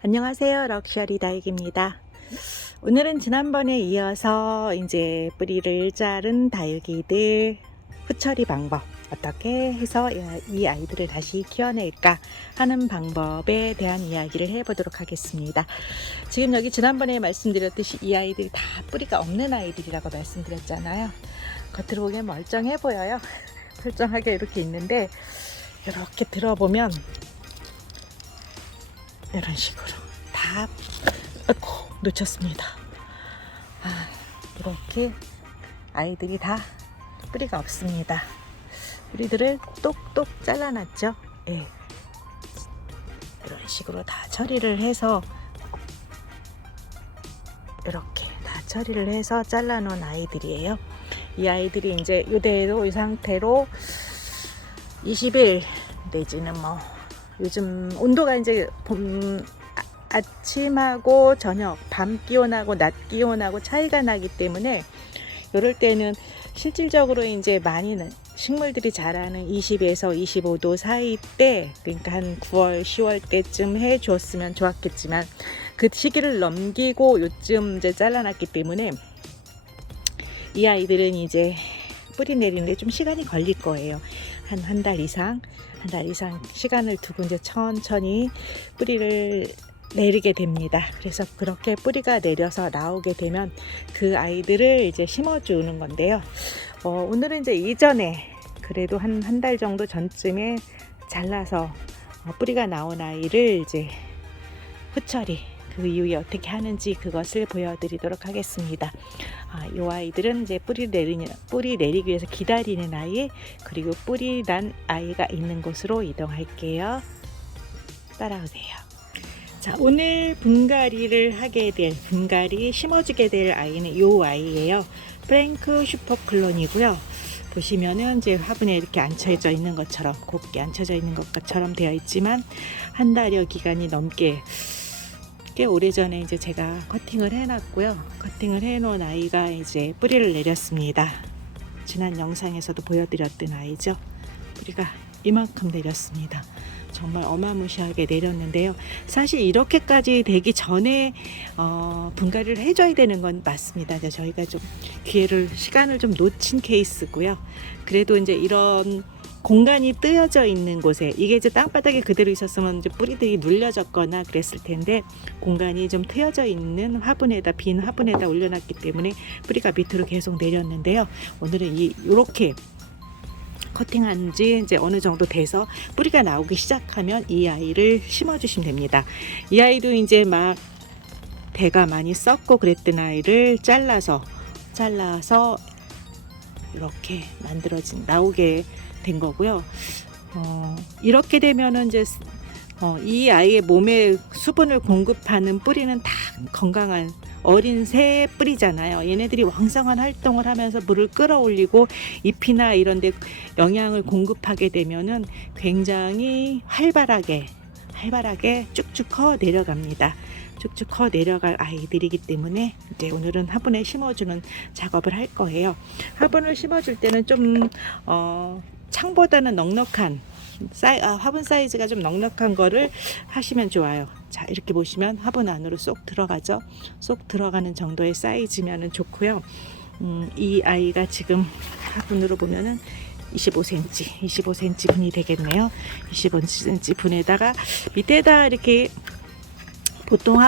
안녕하세요. 럭셔리 다육입니다. 오늘은 지난번에 이어서 이제 뿌리를 자른 다육이들 후처리 방법, 어떻게 해서 이 아이들을 다시 키워낼까 하는 방법에 대한 이야기를 해보도록 하겠습니다. 지금 여기 지난번에 말씀드렸듯이 이 아이들이 다 뿌리가 없는 아이들이라고 말씀드렸잖아요. 겉으로 보기엔 멀쩡해 보여요. 멀쩡하게 이렇게 있는데 이렇게 들어보면 이런 식으로 다 놓쳤습니다. 이렇게 아이들이 다 뿌리가 없습니다. 뿌리들을 똑똑 잘라놨죠. 예. 이런 식으로 다 처리를 해서 이렇게 다 처리를 해서 잘라놓은 아이들이에요. 이 아이들이 이제 이대로 이 상태로 20일 내지는 뭐 요즘 온도가 이제 아침하고 저녁, 밤 기온하고 낮 기온하고 차이가 나기 때문에 이럴 때는 실질적으로 이제 많이 식물들이 자라는 20에서 25도 사이 때, 그러니까 한 9월, 10월 때쯤 해 줬으면 좋았겠지만 그 시기를 넘기고 요즘 이제 잘라놨기 때문에 이 아이들은 이제 뿌리 내리는데 좀 시간이 걸릴 거예요. 한 달 이상 시간을 두고 이제 천천히 뿌리를 내리게 됩니다. 그래서 그렇게 뿌리가 내려서 나오게 되면 그 아이들을 이제 심어주는 건데요. 오늘은 이제 이전에 그래도 한 달 정도 전쯤에 잘라서 뿌리가 나온 아이를 이제 후처리, 그 이후에 어떻게 하는지 그것을 보여드리도록 하겠습니다. 이 아이들은 이제 뿌리 내리기 위해서 기다리는 아이, 그리고 뿌리 난 아이가 있는 곳으로 이동할게요. 따라오세요. 자, 오늘 분갈이를 심어주게 될 아이는 이 아이예요. 프랭크 슈퍼클론이고요. 보시면은 이제 화분에 이렇게 앉혀져 있는 것처럼, 곱게 앉혀져 있는 것처럼 되어 있지만 한 달여 기간이 넘게, 꽤 오래전에 이제 제가 커팅을 해놨고요. 커팅을 해놓은 아이가 이제 뿌리를 내렸습니다. 지난 영상에서도 보여드렸던 아이죠. 뿌리가 이만큼 내렸습니다. 정말 어마무시하게 내렸는데요. 사실 이렇게까지 되기 전에 분갈이를 해줘야 되는 건 맞습니다. 저희가 좀 시간을 좀 놓친 케이스고요. 그래도 이제 이런 공간이 뜨여져 있는 곳에, 이게 이제 땅바닥에 그대로 있었으면 이제 뿌리들이 눌려졌거나 그랬을 텐데, 공간이 좀 트여져 있는 빈 화분에다 올려놨기 때문에 뿌리가 밑으로 계속 내렸는데요. 오늘은 이렇게 커팅한 지 이제 어느 정도 돼서 뿌리가 나오기 시작하면 이 아이를 심어주시면 됩니다. 이 아이도 이제 막 대가 많이 썩고 그랬던 아이를 잘라서 이렇게 나오게 된 거고요. 이렇게 되면은 이제 이 아이의 몸에 수분을 공급하는 뿌리는 다 건강한 어린 새 뿌리잖아요. 얘네들이 왕성한 활동을 하면서 물을 끌어올리고 잎이나 이런 데 영양을 공급하게 되면은 굉장히 활발하게 쭉쭉 커 내려갑니다. 쭉쭉 커 내려갈 아이들이기 때문에 이제 오늘은 화분에 심어주는 작업을 할 거예요. 화분을 심어줄 때는 좀 창보다는 넉넉한 화분 사이즈가 좀 넉넉한 거를 하시면 좋아요. 자, 이렇게 보시면 화분 안으로 쏙 들어가죠. 쏙 들어가는 정도의 사이즈면은 좋고요. 이 아이가 지금 화분으로 보면은 25cm 분이 되겠네요. 25cm 분에다가 밑에다 이렇게, 보통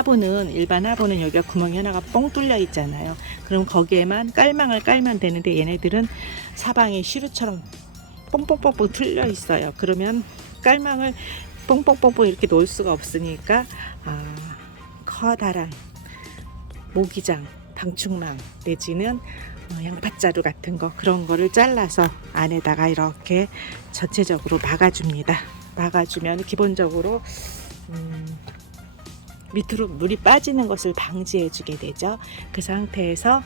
일반 화분은 여기가 구멍이 하나가 뻥 뚫려 있잖아요. 그럼 거기에만 깔망을 깔면 되는데 얘네들은 사방이 시루처럼 뽕뽕뽕뽕 틀려 있어요. 그러면 깔망을 뽕뽕뽕뽕 이렇게 놓을 수가 없으니까 커다란 모기장, 방충망 내지는 양파자루 같은 거, 그런 거를 잘라서 안에다가 이렇게 전체적으로 막아줍니다. 막아주면 기본적으로 밑으로 물이 빠지는 것을 방지해 주게 되죠. 그 상태에서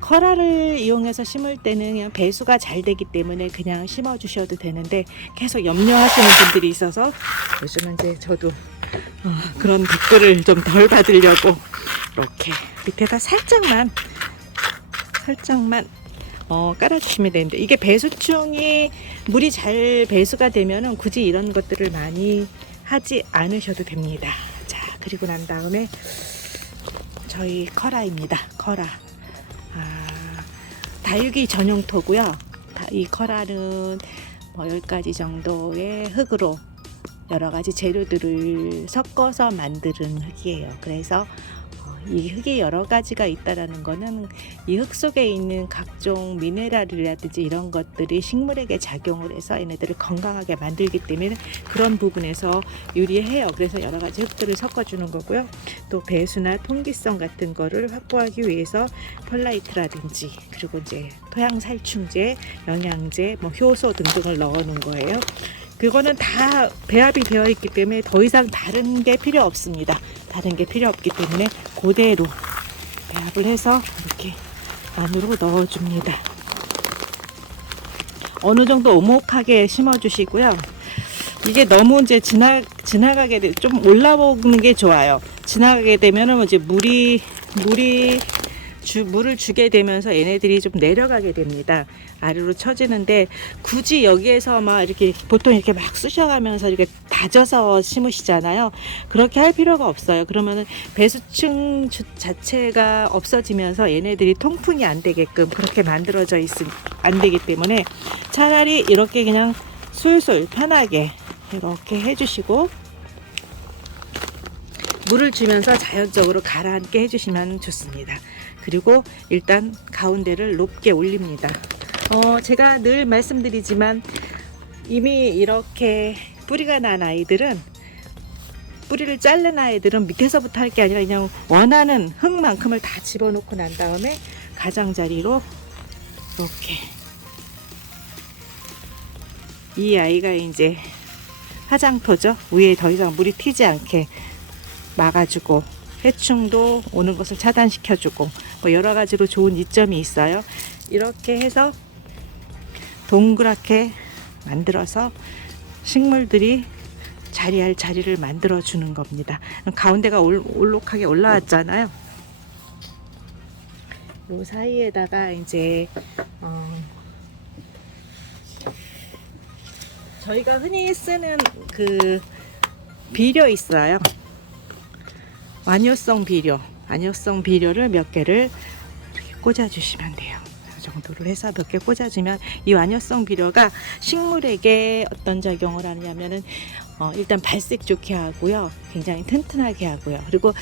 커라를 이용해서 심을 때는 그냥 배수가 잘 되기 때문에 그냥 심어 주셔도 되는데, 계속 염려하시는 분들이 있어서 요즘은 이제 저도 그런 댓글을 좀 덜 받으려고 이렇게 밑에다 살짝만 깔아주시면 되는데, 이게 배수충이 물이 잘 배수가 되면은 굳이 이런 것들을 많이 하지 않으셔도 됩니다. 그리고 난 다음에 저희 커라입니다. 커라. 다육이 전용토고요. 이 커라는 뭐 10가지 정도의 흙으로 여러 가지 재료들을 섞어서 만드는 흙이에요. 그래서 이 흙이 여러 가지가 있다라는 거는 이 흙 속에 있는 각종 미네랄이라든지 이런 것들이 식물에게 작용을 해서 얘네들을 건강하게 만들기 때문에 그런 부분에서 유리해요. 그래서 여러 가지 흙들을 섞어주는 거고요. 또 배수나 통기성 같은 거를 확보하기 위해서 펄라이트라든지 그리고 이제 토양 살충제, 영양제, 뭐 효소 등등을 넣어 놓은 거예요. 그거는 다 배합이 되어 있기 때문에 더 이상 다른 게 필요 없습니다. 다른 게 필요 없기 때문에 그대로 배합을 해서 이렇게 안으로 넣어줍니다. 어느 정도 오목하게 심어주시고요. 이게 너무 이제 지나가게 돼, 좀 올라오는 게 좋아요. 지나가게 되면은 이제 물을 주게 되면서 얘네들이 좀 내려가게 됩니다. 아래로 처지는데 굳이 여기에서 막 이렇게 보통 이렇게 막 쑤셔가면서 이렇게 다져서 심으시잖아요. 그렇게 할 필요가 없어요. 그러면은 배수층 자체가 없어지면서 얘네들이 통풍이 안 되게끔 그렇게 만들어져 안 되기 때문에 차라리 이렇게 그냥 술술 편하게 이렇게 해주시고 물을 주면서 자연적으로 가라앉게 해주시면 좋습니다. 그리고 일단 가운데를 높게 올립니다. 제가 늘 말씀드리지만 이미 이렇게 뿌리가 난 아이들은 뿌리를 자른 아이들은 밑에서부터 할 게 아니라 그냥 원하는 흙만큼을 다 집어넣고 난 다음에 가장자리로 이렇게 이 아이가 이제 화장토죠. 위에 더 이상 물이 튀지 않게 막아주고 해충도 오는 것을 차단시켜주고 뭐 여러 가지로 좋은 이점이 있어요. 이렇게 해서 동그랗게 만들어서 식물들이 자리할 자리를 만들어 주는 겁니다. 가운데가 올록하게 올라왔잖아요. 요 사이에다가 이제 저희가 흔히 쓰는 그 비료 있어요. 완효성 비료를 몇 개를 이렇게 꽂아주시면 돼요. 이 정도를 해서 몇 개 꽂아주면 이 완효성 비료가 식물에게 어떤 작용을 하냐면은 일단 발색 좋게 하고요. 굉장히 튼튼하게 하고요. 그리고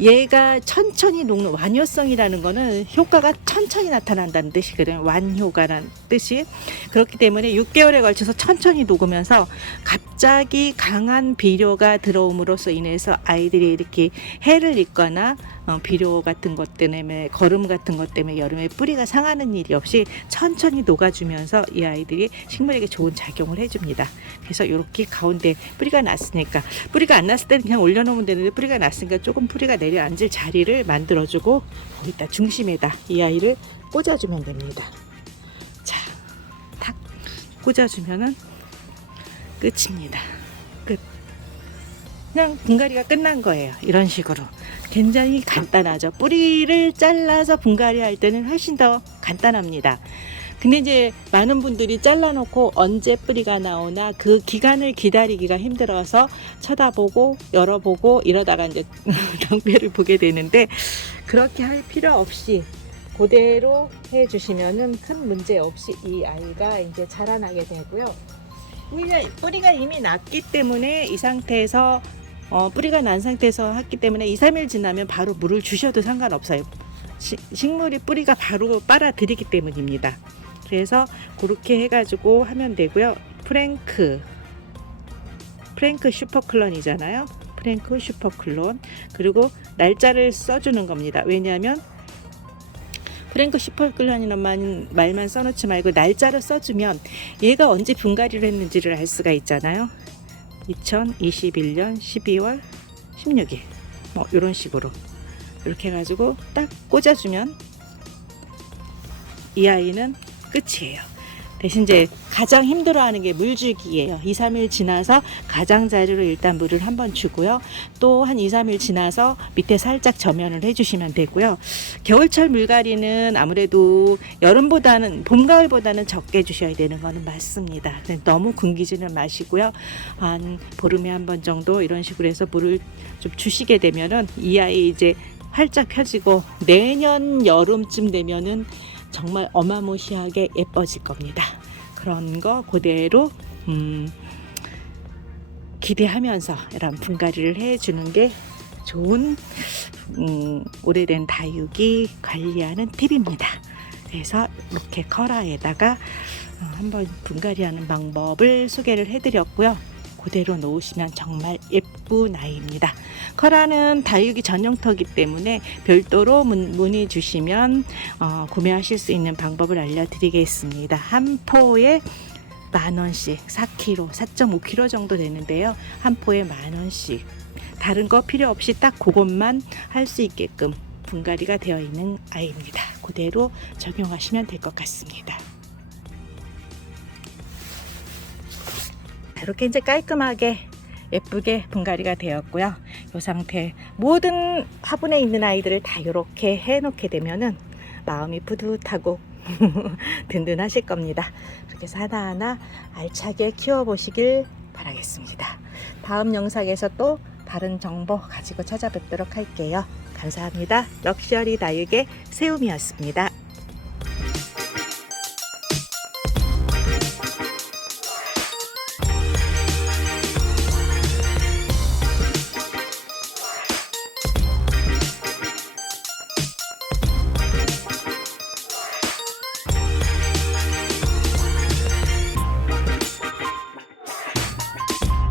얘가 천천히 녹는 완효성이라는 거는 효과가 천천히 나타난다는 뜻이거든요. 완효가라는 뜻이. 그렇기 때문에 6개월에 걸쳐서 천천히 녹으면서 갑자기 강한 비료가 들어옴으로써 인해서 아이들이 이렇게 해를 입거나 비료 같은 것 때문에 거름 같은 것 때문에 여름에 뿌리가 상하는 일이 없이 천천히 녹아주면서 이 아이들이 식물에게 좋은 작용을 해줍니다. 그래서 이렇게 가운데 뿌리가 났으니까, 뿌리가 안 났을 때는 그냥 올려놓으면 되는데 뿌리가 났으니까 조금 뿌리가 내려앉을 자리를 만들어주고 거기다 중심에다 이 아이를 꽂아주면 됩니다. 자, 탁 꽂아주면은 끝입니다. 끝. 그냥 분갈이가 끝난 거예요. 이런 식으로 굉장히 간단하죠. 뿌리를 잘라서 분갈이 할 때는 훨씬 더 간단합니다. 근데 이제 많은 분들이 잘라놓고 언제 뿌리가 나오나 그 기간을 기다리기가 힘들어서 쳐다보고 열어보고 이러다가 이제 낭패를 보게 되는데, 그렇게 할 필요 없이 그대로 해주시면은 큰 문제 없이 이 아이가 이제 자라나게 되고요. 뿌리가 이미 났기 때문에 이 상태에서 뿌리가 난 상태에서 했기 때문에 2-3일 지나면 바로 물을 주셔도 상관없어요. 식물이 뿌리가 바로 빨아들이기 때문입니다. 그래서 그렇게 해가지고 하면 되고요. 프랭크 슈퍼클론이잖아요. 프랭크 슈퍼클론. 그리고 날짜를 써주는 겁니다. 왜냐하면 프랭크 슈퍼클론이라는 말만 써놓지 말고 날짜를 써주면 얘가 언제 분갈이를 했는지를 알 수가 있잖아요. 2021년 12월 16일 뭐 이런 식으로 이렇게 해가지고 딱 꽂아주면 이 아이는 끝이에요. 대신 이제 가장 힘들어하는 게 물주기예요. 2, 3일 지나서 가장자리로 일단 물을 한번 주고요. 또 한 2, 3일 지나서 밑에 살짝 저면을 해주시면 되고요. 겨울철 물갈이는 아무래도 여름보다는 봄, 가을보다는 적게 주셔야 되는 거는 맞습니다. 너무 굶기지는 마시고요. 한 보름에 한 번 정도 이런 식으로 해서 물을 좀 주시게 되면은 이 아이 이제 활짝 펴지고 내년 여름쯤 되면은 정말 어마무시하게 예뻐질 겁니다. 그런 거 그대로 기대하면서 이런 분갈이를 해주는 게 좋은 오래된 다육이 관리하는 팁입니다. 그래서 이렇게 커라에다가 한번 분갈이하는 방법을 소개를 해드렸고요. 그대로 놓으시면 정말 예쁜 아이입니다. 커라는 다육이 전용터이기 때문에 별도로 문의 주시면 구매하실 수 있는 방법을 알려드리겠습니다. 한 포에 10,000원씩 4kg, 4.5kg 정도 되는데요. 한 포에 10,000원씩. 다른 거 필요 없이 딱 그것만 할 수 있게끔 분갈이가 되어 있는 아이입니다. 그대로 적용하시면 될 것 같습니다. 이렇게 이제 깔끔하게 예쁘게 분갈이가 되었고요. 이 상태 모든 화분에 있는 아이들을 다 이렇게 해놓게 되면은 마음이 뿌듯하고 든든하실 겁니다. 그렇게 해서 하나하나 알차게 키워보시길 바라겠습니다. 다음 영상에서 또 다른 정보 가지고 찾아뵙도록 할게요. 감사합니다. 럭셔리 다육의 세움이었습니다.